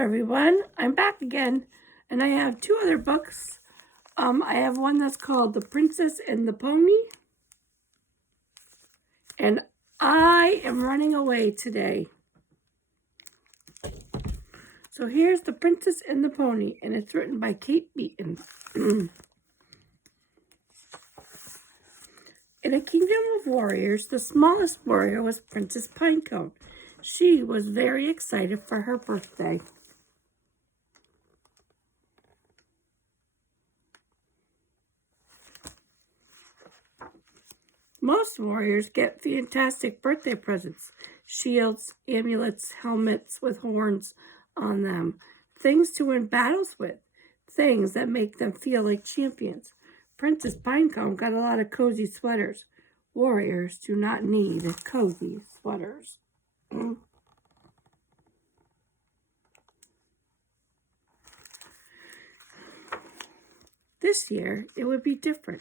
everyone, I'm back again, and I have two other books. I have one that's called The Princess and the Pony, and I am running away today. So here's The Princess and the Pony, and it's written by Kate Beaton. In a kingdom of warriors, the smallest warrior was Princess Pinecone. She was very excited for her birthday. Most warriors get fantastic birthday presents: shields, amulets, helmets with horns on them, things to win battles with, things that make them feel like champions. Princess Pinecone got a lot of cozy sweaters. Warriors do not need cozy sweaters. This year, it would be different.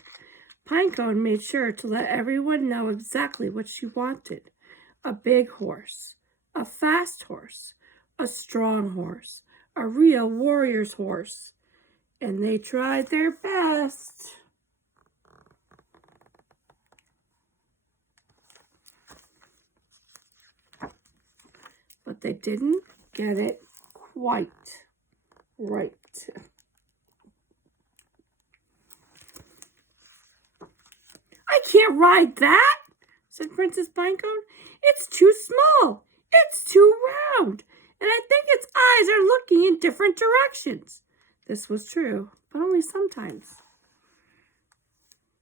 Pinecone made sure to let everyone know exactly what she wanted: a big horse, a fast horse, a strong horse, a real warrior's horse. And they tried their best. But they didn't get it quite right. "I can't ride that," said Princess Pinecone. "It's too small. It's too round. And I think its eyes are looking in different directions." This was true, but only sometimes.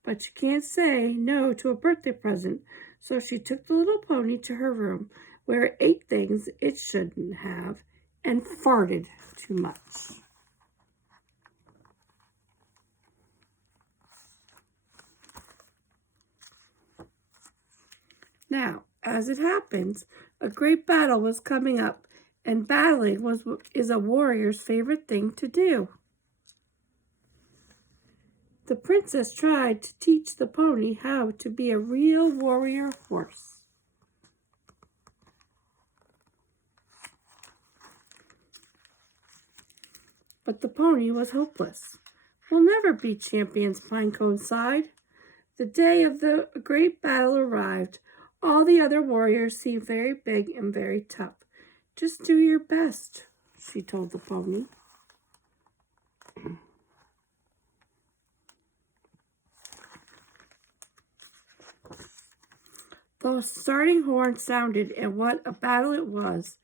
But you can't say no to a birthday present, so she took the little pony to her room, where it ate things it shouldn't have and farted too much. Now, as it happens, a great battle was coming up, and battling is a warrior's favorite thing to do. The princess tried to teach the pony how to be a real warrior horse. But the pony was hopeless. "We'll never be champions," Pinecone sighed. The day of the great battle arrived. All the other warriors seemed very big and very tough. "Just do your best," she told the pony. The starting horn sounded, and what a battle it was!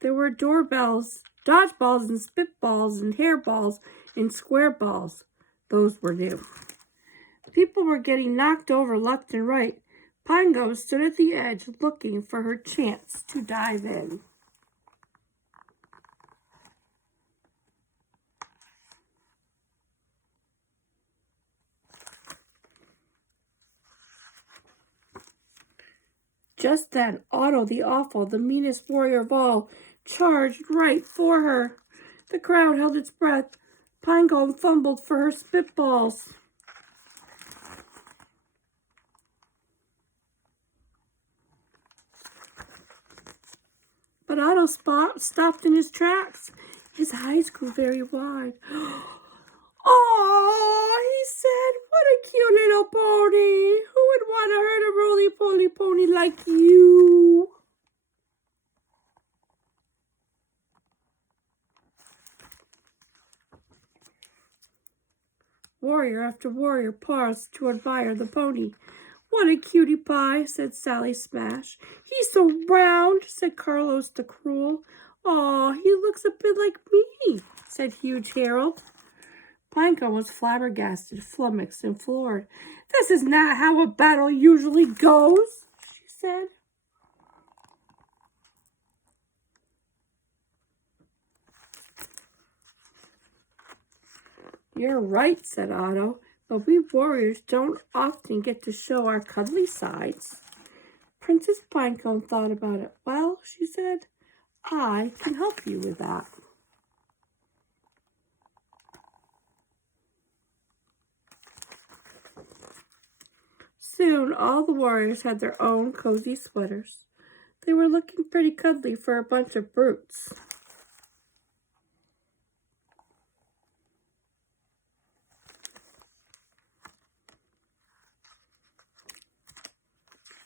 There were doorbells, dodgeballs, and spitballs, and hairballs, and square balls. Those were new. People were getting knocked over left and right. Pinecone stood at the edge, looking for her chance to dive in. Just then, Otto the Awful, the meanest warrior of all, charged right for her. The crowd held its breath. Pinecone fumbled for her spitballs. But Otto stopped in his tracks. His eyes grew very wide. "Oh," he said, "what a cute little pony. Who would want to hurt a roly-poly pony like you?" Warrior after warrior paused to admire the pony. "What a cutie pie," said Sally Smash. "He's so round," said Carlos the Cruel. "Aw, he looks a bit like me," said Huge Harold. Pinecone was flabbergasted, flummoxed, and floored. "This is not how a battle usually goes," she said. "You're right," said Otto, "but we warriors don't often get to show our cuddly sides." Princess Pinecone thought about it. "Well," she said, "I can help you with that." Soon all the warriors had their own cozy sweaters. They were looking pretty cuddly for a bunch of brutes.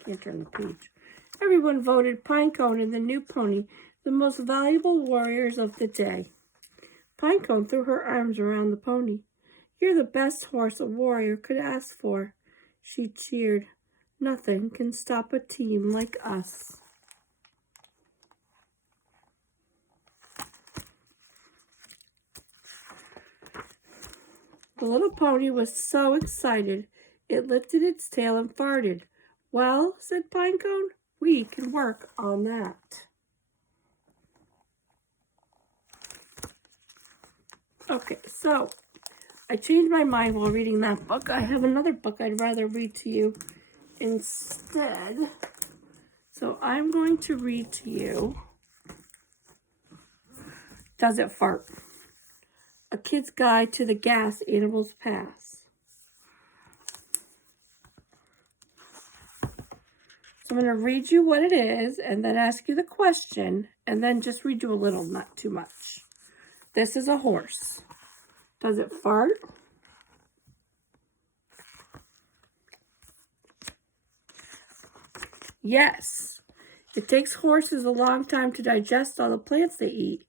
Can't turn the page. Everyone voted Pinecone and the new pony the most valuable warriors of the day. Pinecone threw her arms around the pony. You're the best horse a warrior could ask for, she cheered. Nothing can stop a team like us. The little pony was so excited, it lifted its tail and farted. Well, said Pinecone, we can work on that. Okay, so I changed my mind while reading that book. I have another book I'd rather read to you instead. So I'm going to read to you Does It Fart? A Kid's Guide to the Gas Animals Pass. So I'm going to read you what it is and then ask you the question and then just read you a little, not too much. This is a horse. Does it fart? Yes. It takes horses a long time to digest all the plants they eat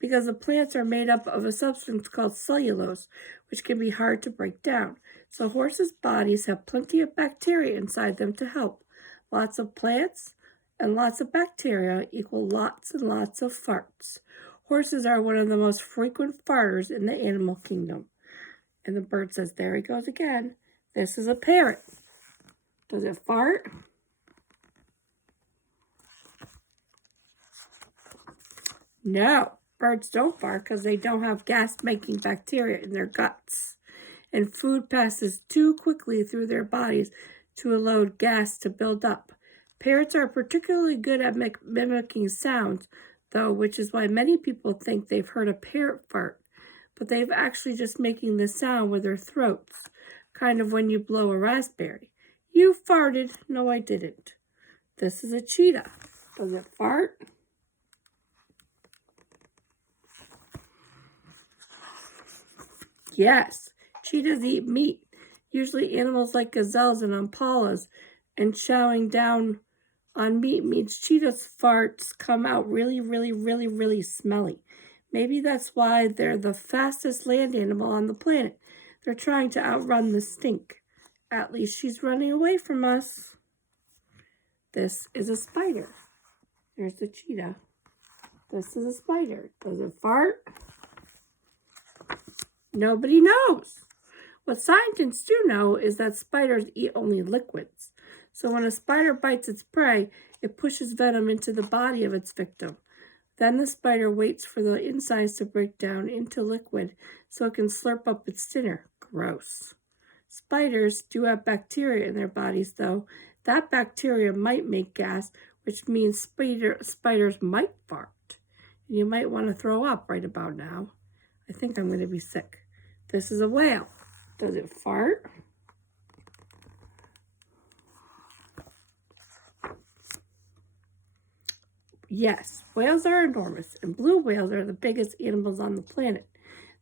because the plants are made up of a substance called cellulose, which can be hard to break down. So horses' bodies have plenty of bacteria inside them to help. Lots of plants and lots of bacteria equal lots and lots of farts. Horses are one of the most frequent farters in the animal kingdom. And the bird says, there he goes again. This is a parrot. Does it fart? No, birds don't fart because they don't have gas-making bacteria in their guts. And food passes too quickly through their bodies to allow gas to build up. Parrots are particularly good at mimicking sounds, though, which is why many people think they've heard a parrot fart. But they've actually just making the sound with their throats, kind of when you blow a raspberry. You farted. No, I didn't. This is a cheetah. Does it fart? Yes, cheetahs eat meat, usually animals like gazelles and impalas, and chowing down on meat means cheetahs' farts come out really smelly. Maybe that's why they're the fastest land animal on the planet. They're trying to outrun the stink. At least she's running away from us. This is a spider. There's the cheetah. This is a spider. Does it fart? Nobody knows. What scientists do know is that spiders eat only liquids. So when a spider bites its prey, it pushes venom into the body of its victim. Then the spider waits for the insides to break down into liquid so it can slurp up its dinner. Gross. Spiders do have bacteria in their bodies, though. That bacteria might make gas, which means spiders might fart. And you might want to throw up right about now. I think I'm going to be sick. This is a whale. Does it fart? Yes, whales are enormous, and blue whales are the biggest animals on the planet.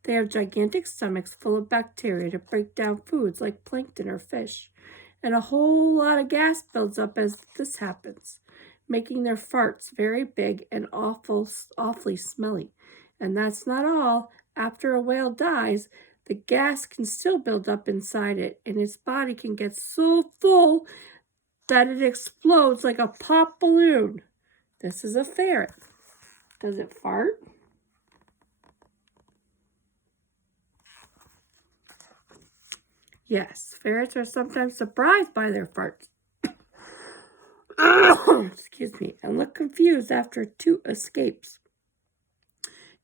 They have gigantic stomachs full of bacteria to break down foods like plankton or fish, and a whole lot of gas builds up as this happens, making their farts very big and awfully smelly. And that's not all. After a whale dies, the gas can still build up inside it, and its body can get so full that it explodes like a pop balloon. This is a ferret. Does it fart? Yes, ferrets are sometimes surprised by their farts. Excuse me, and look confused after 2 escapes.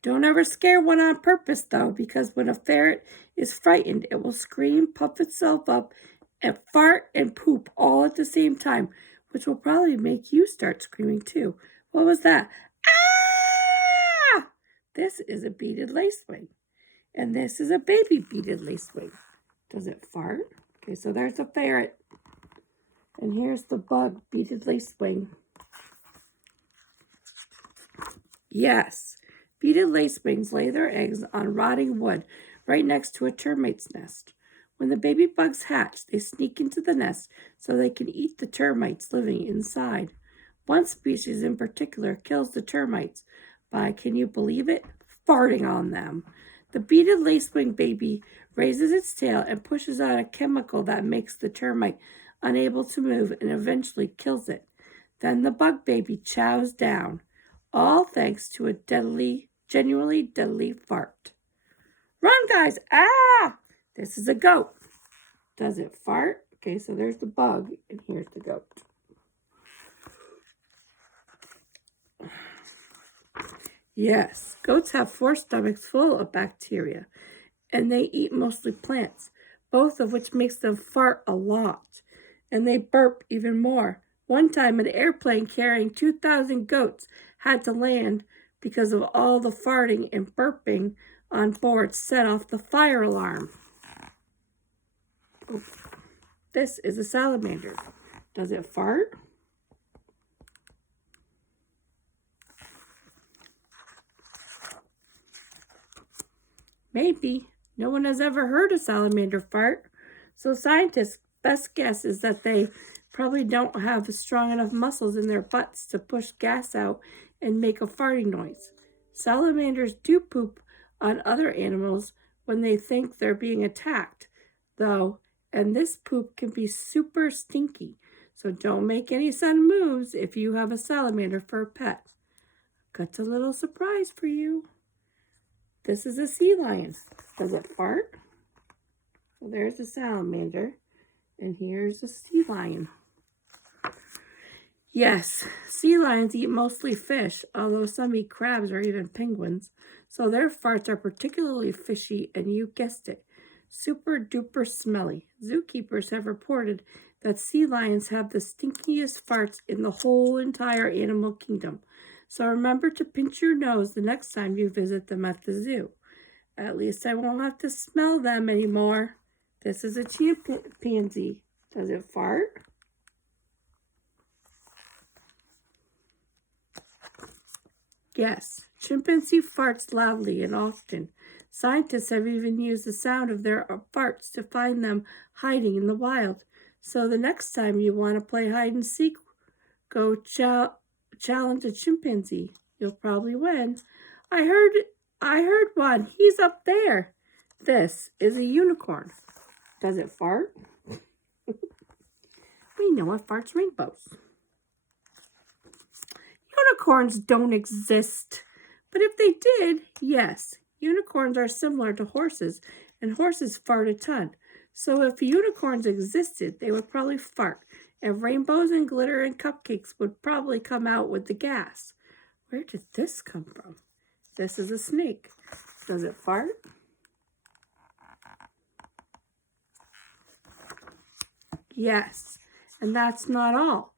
Don't ever scare one on purpose, though, because when a ferret is frightened, it will scream, puff itself up, and fart and poop all at the same time, which will probably make you start screaming too. What was that? Ah! This is a beaded lacewing, and this is a baby beaded lacewing. Does it fart? Okay, so there's a ferret, and here's the bug beaded lacewing. Yes. Beaded lacewings lay their eggs on rotting wood right next to a termite's nest. When the baby bugs hatch, they sneak into the nest so they can eat the termites living inside. One species in particular kills the termites by, can you believe it, farting on them. The beaded lacewing baby raises its tail and pushes out a chemical that makes the termite unable to move and eventually kills it. Then the bug baby chows down, all thanks to a genuinely deadly fart. Run, guys! Ah! This is a goat. Does it fart? Okay, so there's the bug, and here's the goat. Yes, goats have 4 stomachs full of bacteria, and they eat mostly plants, both of which makes them fart a lot, and they burp even more. One time, an airplane carrying 2,000 goats had to land because of all the farting and burping on board set off the fire alarm. Oh, this is a salamander. Does it fart? Maybe. No one has ever heard a salamander fart, so scientists' best guess is that they probably don't have strong enough muscles in their butts to push gas out and make a farting noise. Salamanders do poop on other animals when they think they're being attacked, though, and this poop can be super stinky, so don't make any sudden moves if you have a salamander for a pet. Got a little surprise for you. This is a sea lion. Does it fart? So there's a salamander, and here's a sea lion. Yes, sea lions eat mostly fish, although some eat crabs or even penguins. So their farts are particularly fishy, and you guessed it, super duper smelly. Zookeepers have reported that sea lions have the stinkiest farts in the whole entire animal kingdom. So remember to pinch your nose the next time you visit them at the zoo. At least I won't have to smell them anymore. This is a chimpanzee. Does it fart? Yes, chimpanzee farts loudly and often. Scientists have even used the sound of their farts to find them hiding in the wild. So the next time you want to play hide and seek, go challenge a chimpanzee. You'll probably win. I heard one. He's up there. This is a unicorn. Does it fart? We know it farts rainbows. Unicorns don't exist. But if they did, yes. Unicorns are similar to horses, and horses fart a ton. So if unicorns existed, they would probably fart, and rainbows and glitter and cupcakes would probably come out with the gas. Where did this come from? This is a snake. Does it fart? Yes, and that's not all.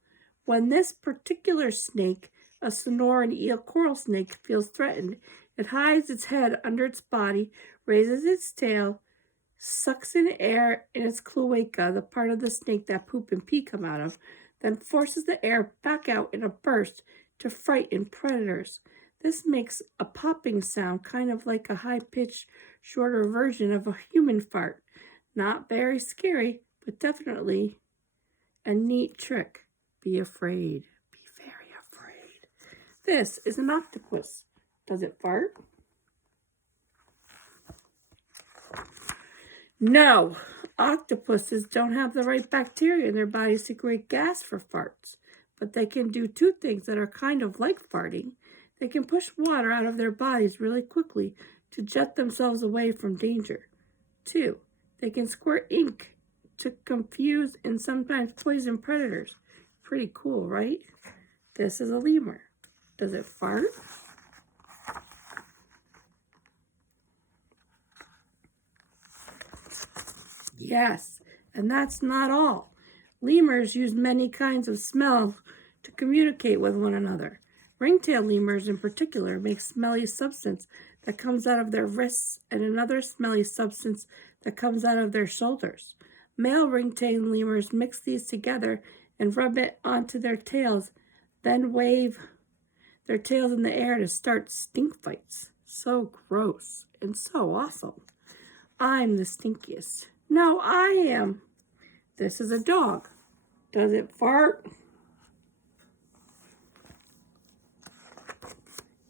When this particular snake, a Sonoran eel coral snake, feels threatened, it hides its head under its body, raises its tail, sucks in air in its cloaca, the part of the snake that poop and pee come out of, then forces the air back out in a burst to frighten predators. This makes a popping sound, kind of like a high-pitched, shorter version of a human fart. Not very scary, but definitely a neat trick. Be afraid. Be very afraid. This is an octopus. Does it fart? No, octopuses don't have the right bacteria in their bodies to create gas for farts, but they can do 2 things that are kind of like farting. They can push water out of their bodies really quickly to jet themselves away from danger. 2, they can squirt ink to confuse and sometimes poison predators. Pretty cool, right? This is a lemur. Does it fart? Yes, and that's not all. Lemurs use many kinds of smell to communicate with one another. Ringtail lemurs in particular make smelly substance that comes out of their wrists and another smelly substance that comes out of their shoulders. Male ringtail lemurs mix these together and rub it onto their tails, then wave their tails in the air to start stink fights. So gross and so awesome. I'm the stinkiest. No, I am. This is a dog. Does it fart?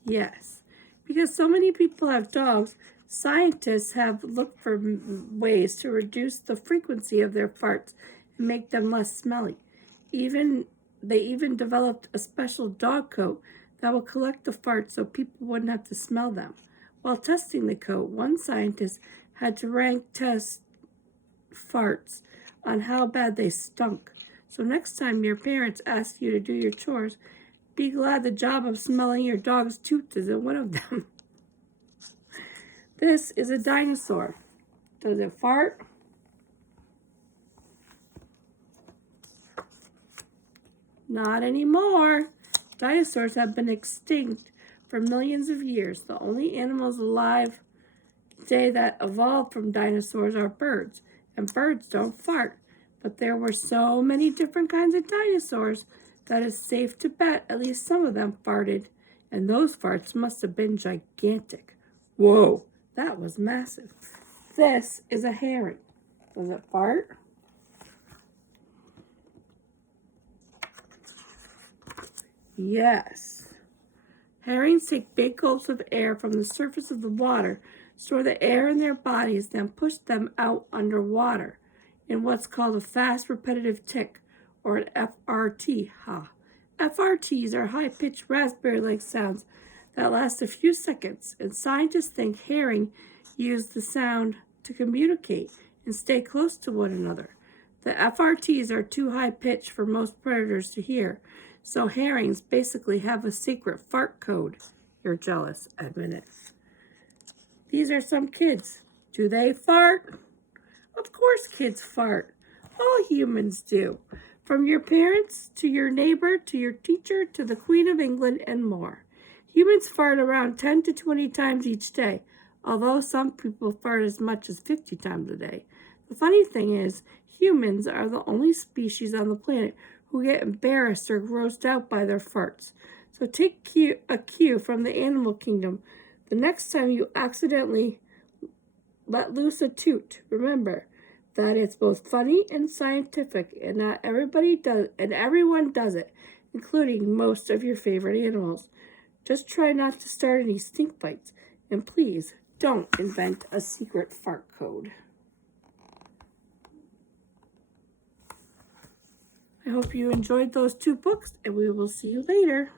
Yes. Because so many people have dogs, scientists have looked for ways to reduce the frequency of their farts and make them less smelly. They even developed a special dog coat that will collect the farts so people wouldn't have to smell them. While testing the coat, one scientist had to rank test farts on how bad they stunk. So next time your parents ask you to do your chores, be glad the job of smelling your dog's tooth isn't one of them. This is a dinosaur. Does it fart? Not anymore. Dinosaurs have been extinct for millions of years. The only animals alive today that evolved from dinosaurs are birds, and birds don't fart. But there were so many different kinds of dinosaurs that it's safe to bet at least some of them farted, and those farts must have been gigantic. Whoa, that was massive. This is a herring. Does it fart? Yes. Herrings take big gulps of air from the surface of the water, store the air in their bodies, then push them out underwater in what's called a fast repetitive tick, or an FRT. FRTs are high-pitched raspberry-like sounds that last a few seconds, and scientists think herring use the sound to communicate and stay close to one another. The FRTs are too high-pitched for most predators to hear, so herrings basically have a secret fart code. You're jealous, admit it. These are some kids. Do they fart? Of course kids fart. All humans do. From your parents, to your neighbor, to your teacher, to the Queen of England, and more. Humans fart around 10 to 20 times each day, although some people fart as much as 50 times a day. The funny thing is, humans are the only species on the planet who get embarrassed or grossed out by their farts. So take a cue from the animal kingdom. The next time you accidentally let loose a toot, remember that it's both funny and scientific, and not everybody does, and everyone does it, including most of your favorite animals. Just try not to start any stink bites, and please don't invent a secret fart code. I hope you enjoyed those 2 books, and we will see you later.